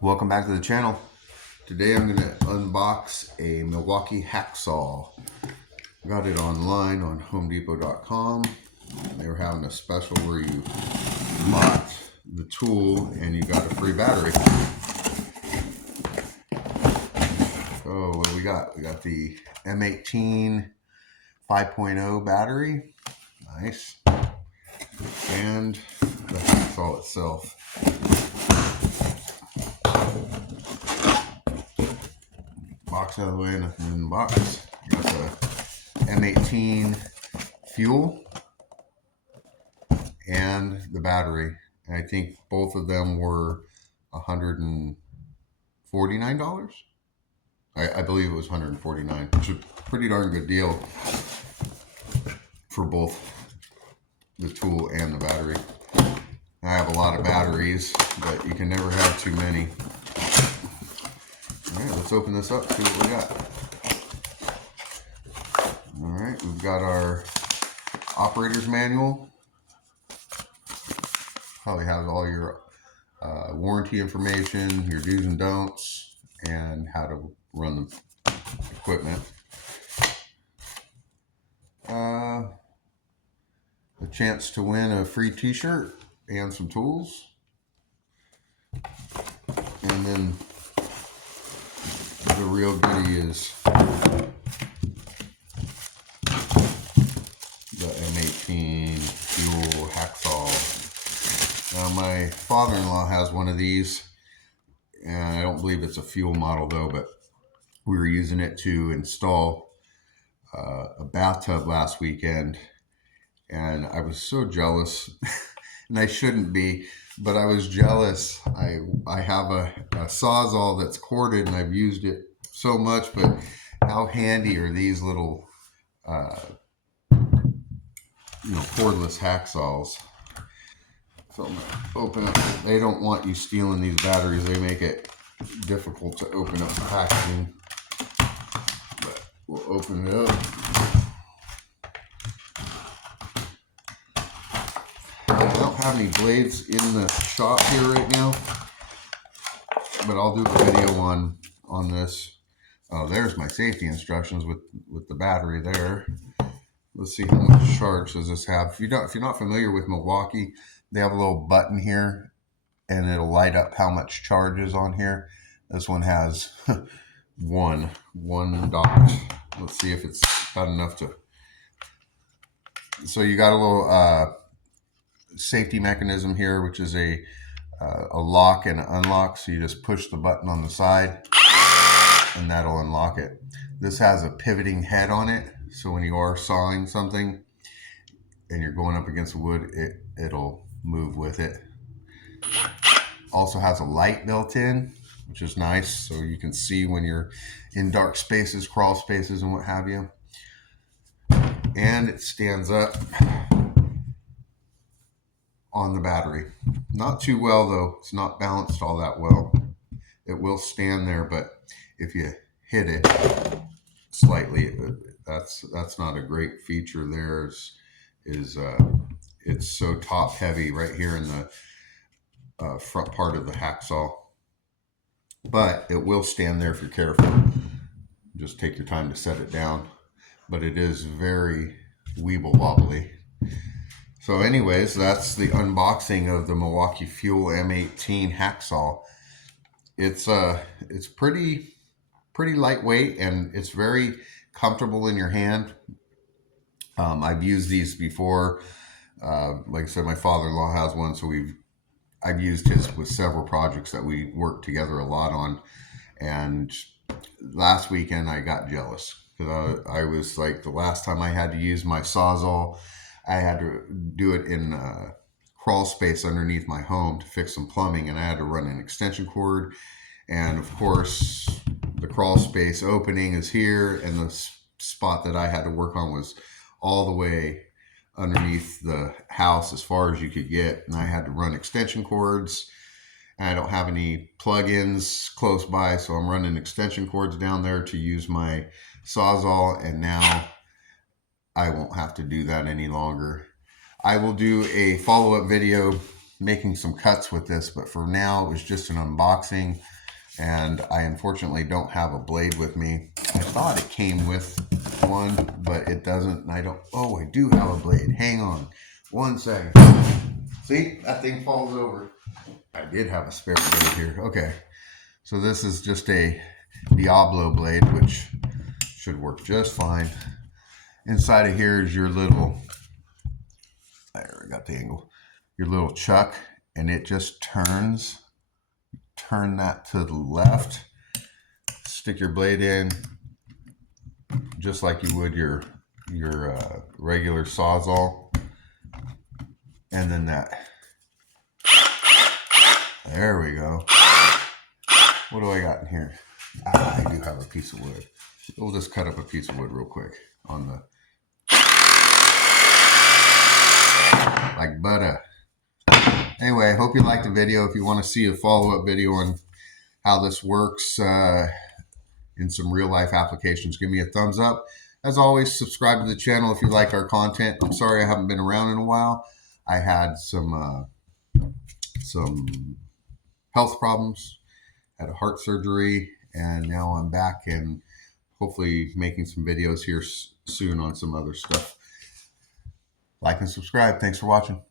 Welcome back to the channel. Today I'm going to unbox a Milwaukee Hackzall. Got it online on homedepot.com. They were having a special where you bought the tool and you got a free battery. So what do we got? We got the M18 5.0 battery. Nice. And the Hackzall itself. Box out of the way, nothing in the box. Got the M18 fuel and the battery. And I think both of them were $149. I believe it was $149, which is a pretty darn good deal for both the tool and the battery. I have a lot of batteries, but you can never have too many. All right, let's open this up, see what we got. All right, we've got our operator's manual. Probably has all your warranty information, your do's and don'ts, and how to run the equipment. A chance to win a free t-shirt and some tools. And then the real goodie is the M18 fuel Hackzall. Now my father-in-law has one of these, and I don't believe it's a fuel model though, but we were using it to install a bathtub last weekend, and I was so jealous. And I shouldn't be, but I was jealous. I have a Sawzall that's corded, and I've used it so much, but how handy are these little cordless Hackzalls? So I'm gonna open up. They don't want you stealing these batteries. They make it difficult to open up the packaging. But we'll open it up. I don't have any blades in the shop here right now, but I'll do a video on this. Oh, there's my safety instructions with the battery there. Let's see how much charge does this have. If you're not familiar with Milwaukee, they have a little button here, and it'll light up how much charge is on here. This one has one dot. Let's see if it's got enough to. So you got a little safety mechanism here, which is a lock and unlock. So you just push the button on the side and that'll unlock it. This has a pivoting head on it, so when you are sawing something and you're going up against the wood, it'll move with it. Also has a light built in, which is nice, so you can see when you're in dark spaces, crawl spaces, and what have you. And it stands up on the battery. Not too well though. It's not balanced all that well. It will stand there, but if you hit it slightly, that's not a great feature. There is it's so top heavy right here in the front part of the Hackzall, but it will stand there if you're careful. Just take your time to set it down, but it is very weeble wobbly. So anyways, that's the unboxing of the Milwaukee Fuel M18 Hackzall. It's pretty lightweight, and it's very comfortable in your hand. I've used these before. Like I said, my father-in-law has one, so I've used his with several projects that we worked together a lot on. And last weekend I got jealous because I was like, the last time I had to use my Sawzall, I had to do it in crawl space underneath my home to fix some plumbing, and I had to run an extension cord. And of course, the crawl space opening is here, and the spot that I had to work on was all the way underneath the house as far as you could get, and I had to run extension cords. And I don't have any plug-ins close by, so I'm running extension cords down there to use my Sawzall, and now I won't have to do that any longer. I will do a follow-up video making some cuts with this, but for now it was just an unboxing, and I unfortunately don't have a blade with me. I thought it came with one, but it doesn't, and I don't. Oh, I do have a blade. Hang on one second. See, that thing falls over. I did have a spare blade here. Okay, so this is just a Diablo blade, which should work just fine. Inside of here is your little, there, I got the angle, your little chuck, and it just turns. Turn that to the left, stick your blade in just like you would your regular Sawzall, and then that, there we go. What do I got in here? I do have a piece of wood. We'll just cut up a piece of wood real quick on the, like butter. Anyway, I hope you liked the video. If you want to see a follow-up video on how this works in some real-life applications, give me a thumbs up. As always, subscribe to the channel if you like our content. I'm sorry I haven't been around in a while. I had some health problems, had a heart surgery, and now I'm back and hopefully making some videos here soon on some other stuff. Like and subscribe. Thanks for watching.